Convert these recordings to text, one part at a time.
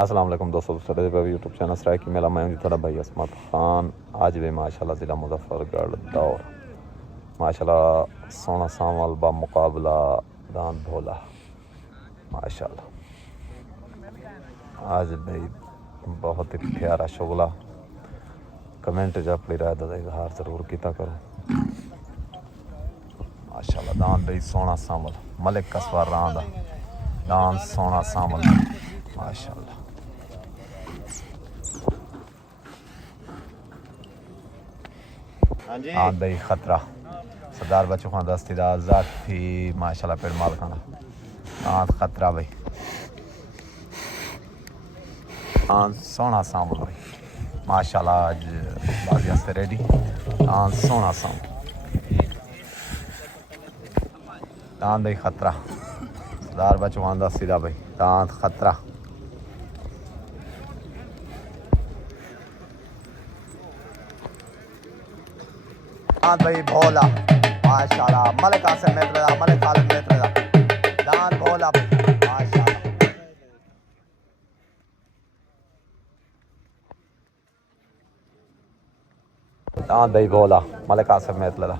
अस्सलाम वालेकुम दोस्तों यूट्यूब चैनल स्ट्राइक मेला मैं हूं थोड़ा भाई असमत खान। आज भी माशाल्लाह ज़िला मुजफ्फरगढ़ दौर माशाल्लाह सोना सावल बा मुकाबला दान भोला माशाल्लाह। आज भाई बहुत ही प्यारा शुगला कमेंट जो अपनी राय का इजहार ज़रूर किया करो। माशाल्लाह दान भाई सोना सावल मलिक कसवार रांदा दान सोना सावल माशाल्लाह। हाँ भाई खतरा सरदार बच्चों खान दस्तीदार जाती माशाल्लाह पेड़ माल खाना हाँ खतरा भाई हाँ सोना सामल भाई माशाल्लाह आज बाजी से रेडी हाँ सोना सामल हाँ भाई खतरा सरदार बच्चों खान दस्तीदार भाई हाँ खतरा दान भाई भोला माशाल्लाह मलिक आसिम मेतरेदा मलिक खालिद मेतरेदा दान भोला भाई माशाल्लाह। दान भाई भोला मलिक आसिम मेतरेदा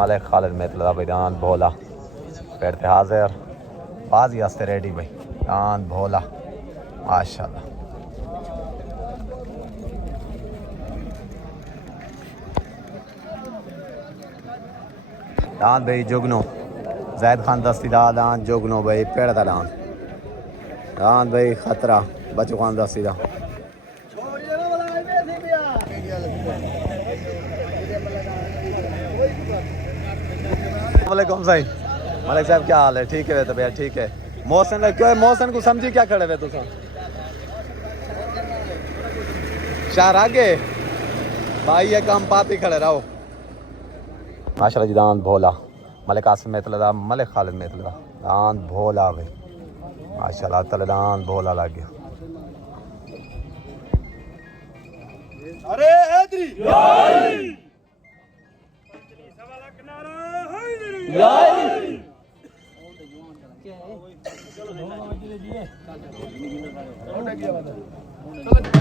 मलिक खालिद मेतरेदा भाई दान भोला बैठते हाजिर बाजी आस्ते रेडी भाई दान भोला माशाल्लाह। दान भाई जुगनो जैद खान दस्तीदार दान जुगनो भाई पेड़ का दान दान भाई खतरा बच्चों खान दस्तीदार वालेकुम सही मलिक साहब क्या हाल है? ठीक है भैया ठीक है। मौसम क्यों मौसम को समझी क्या खड़े हुए तुम शहर आगे भाई ये काम पाती खड़े रहो माशाल्लाह जी। दान भोला मलिक आसिम मेतलदा मलिक खालिद मेतलदा दान भोला भाई माशाल्लाह तले दान भोला लग गया। अरे हैदरी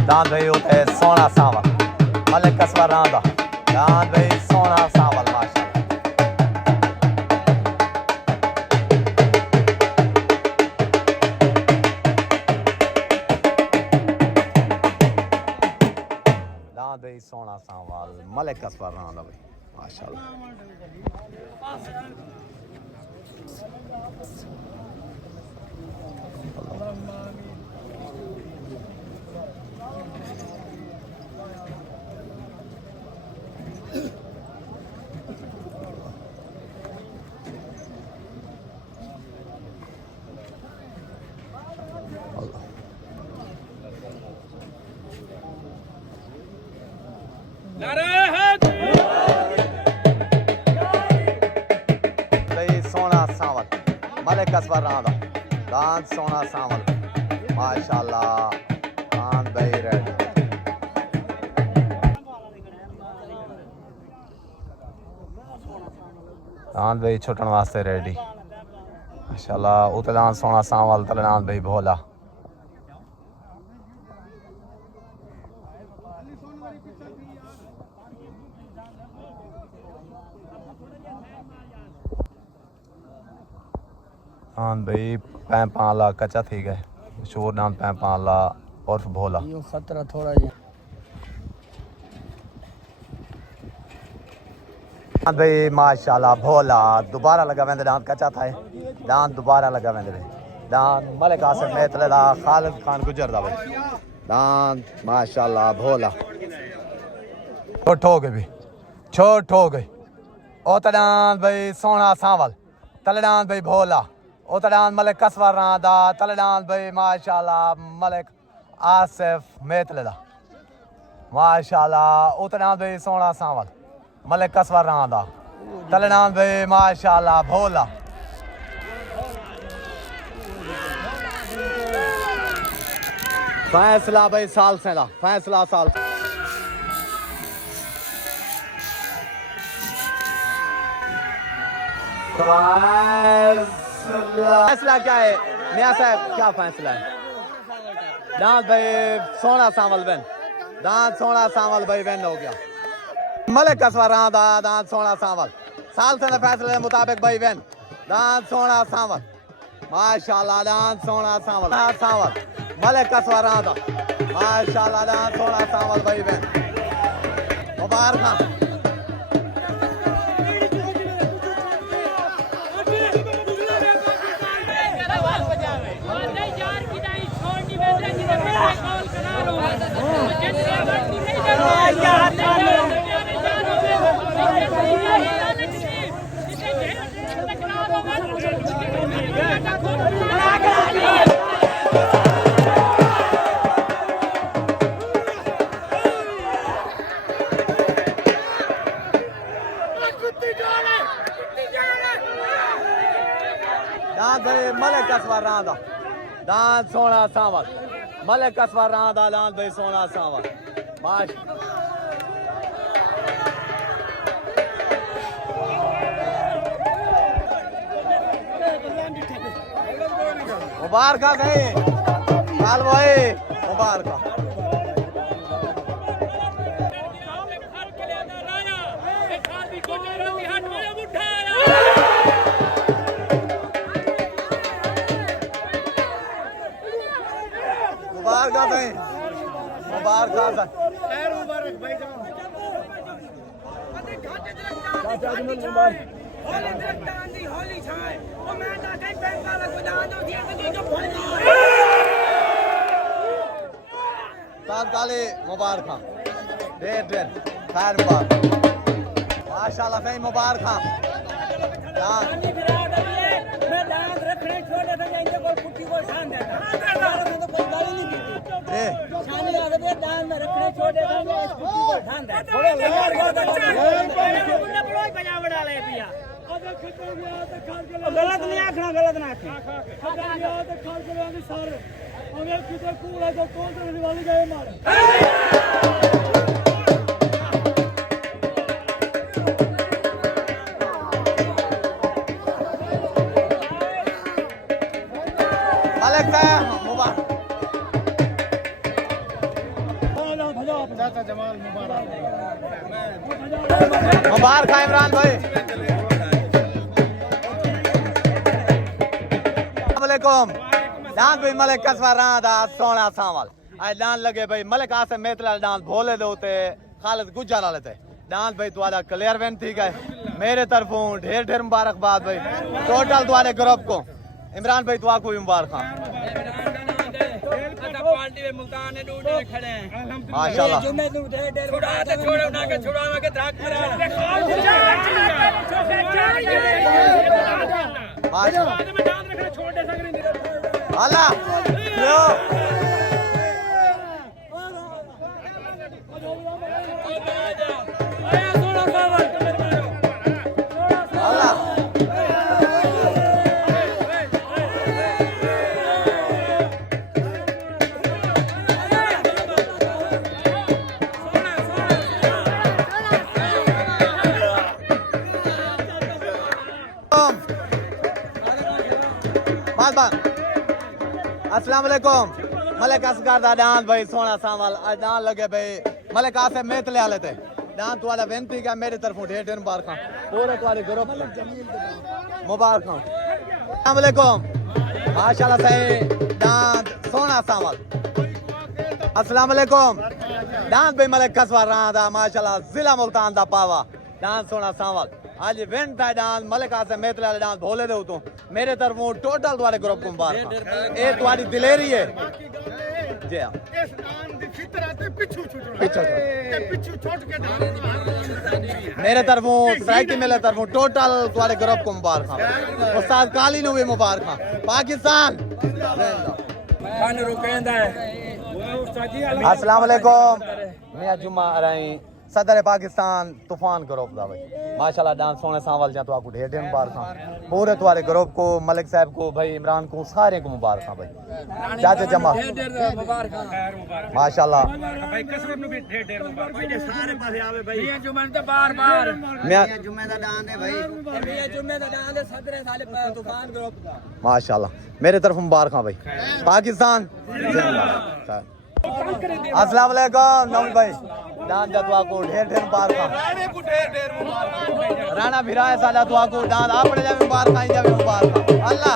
दान भाई होता है सोना सावल मलिक कसवा रांदा दान भाई सोना सावल माशाल्लाह। दान भाई सोना सावल मलिक कसवा रांदा भाई माशाल्लाह। सोना सावल मलिक कसवा रांदा दान सोना सावल माशाल्लाह दान भाई रेडी दान भाई छुटन वास्ते रेडी माशाल्लाह उते दान सोना सावल तले दान भाई भोला हाँ भाई पैंपाला कच्चा थी गए मशहूर नाम पैंपाला उर्फ भोला खतरा थोड़ा हाँ भाई माशाल्लाह भोला दोबारा लगा वेंदे दांत कच्चा था दांत दोबारा लगा वेंदे दांत मलिक आसिम मेतलेदा खालिद खान गुजर दा भाई दांत माशाल्लाह भोला छोट हो गई भी छोट हो गई ओ तडान भाई सोना सावल तलडान भाई भोला ओ तडान मलिक कसवा रांदा तलडान भाई माशाल्लाह मलिक आसिफ मेतलेदा माशाल्लाह ओ तडान भाई सोना सावल मलिक कसवा रांदा तलडान भाई माशाल्लाह भोला फैसला भाई साल से ला फैसला साल फैसला क्या है मियां साहब क्या फैसला है? दांत भाई सोना सावल बन दांत सोना सावल भाई बन हो गया मलिक कसवा रांदा दांत सोना सावल साल से फैसले के मुताबिक भाई बन दांत सोना सावल माशाल्लाह दांत सोना सावल सावल मलिक कसवा रांदा माशाल्लाह दांत सोना सावल भाई बन मुबारक मलिक कसवा रांदा दांत सोना सावल मलिक कसवा रांदा दांत भाई सोना सावल माश मुबारक सही काल भाई मुबारक मुबारक भाई मुबारक खैर मुबारक भाई होली छाए ओ मैं ना कहीं बैंक वाला गुदान दो दिया तो जो फोन साथ काले मुबारक डेढ़ डेढ़ खैर मुबारक माशाल्लाह सही मुबारक मैं दांत रखने छोड़े थे इनके को पुट्टी को ठान देता तो कोई गाली नहीं की शानी आगे दे दांत में रखने छोड़े थे मैं इस पुट्टी को ठान देता थोड़े लगा बुल्ला बड़ोई बजा बड़ा ले पिया गलत नहीं आखना गलत ना आखना सारे हमें किधर कूड़ा जो कौन से वाली गए मारे मलिक साहब मुबारक जमाल मुबारक मुबारक इमरान भाई वालेकुम दांत भाई मलिक कसवा रांदा सोना सावल आज दांत लगे भाई मलिक आसे मेतला दांत भोले दे होते खालिद गुज्जर वाले थे दांत भाई तुम्हारा क्लियर वेन ठीक है मेरे तरफों ढेर ढेर मुबारकबाद भाई टोटल तुम्हारे ग्रुप को इमरान भाई तुआ को भी मुबारक पार्टी में मुल्तान ने दूध खड़े हैं माशाल्लाह छोड़ो ना के धाक करा माशाल्लाह अल्लाह यो अल्लाह अस्सलाम वालेकुम मलिक असगर दा दांत भाई सोना सावल आज दांत लगे भाई मलिक आसे मेतले वाले थे दांत वाला विनती का मेरी तरफों ढेर ढेर मुबारक पूरे तुम्हारे ग्रुप मुबारक अस्सलाम वालेकुम माशाल्लाह सही दांत सोना सावल अस्सलाम वालेकुम दांत भाई मलिक कसवा रांदा माशाल्लाह जिला मुल्तान दा पावा दांत सोना सावल आज विन था दांत मलिक आसे मेतले वाले दांत भोले दे तो मेरे तरफों टोटल तुम्हारे ग्रुप को मुबारक ये तुम्हारी दिलेरी है जी हां इस दान दी फितरत पिछू पिछू छोड़ के दान मेरे तरफों सराइकी मेरे तरफों टोटल तुम्हारे ग्रुप को मुबारक उस्ताद काली नु भी मुबारक पाकिस्तान खान रुकेंदा है अस्सलाम वालेकुम मैं जुम्मा अराई सदर पाकिस्तान तूफान ग्रुप दा भाई माशाल्लाह डांस सोने सांवल जा तो आपको ढेर ढेर मुबारक पूरे तुम्हारे ग्रुप को मलिक साहब को भाई इमरान को सारे को मुबारक भाई चाचा जमा माशाल्लाह भाई कसम नु भी ढेर ढेर मुबारक भाई जे सारे पासे आवे भाई ये जुम्मे तो बार-बार मैं जुम्मे दा डांस है भाई ये जुम्मे दा डांस है 17 साल तूफान ग्रुप का माशाल्लाह मेरे तरफ मुबारक भाई पाकिस्तान अस्सलाम वालेकुम नवी भाई डांस जतवा को ढेर ढेर मुबारक राणे को ढेर ढेर मुबारक भाई राणा भिराए साला दुआ को डांस आपने जब मुबारक आई जब मुबारक अल्लाह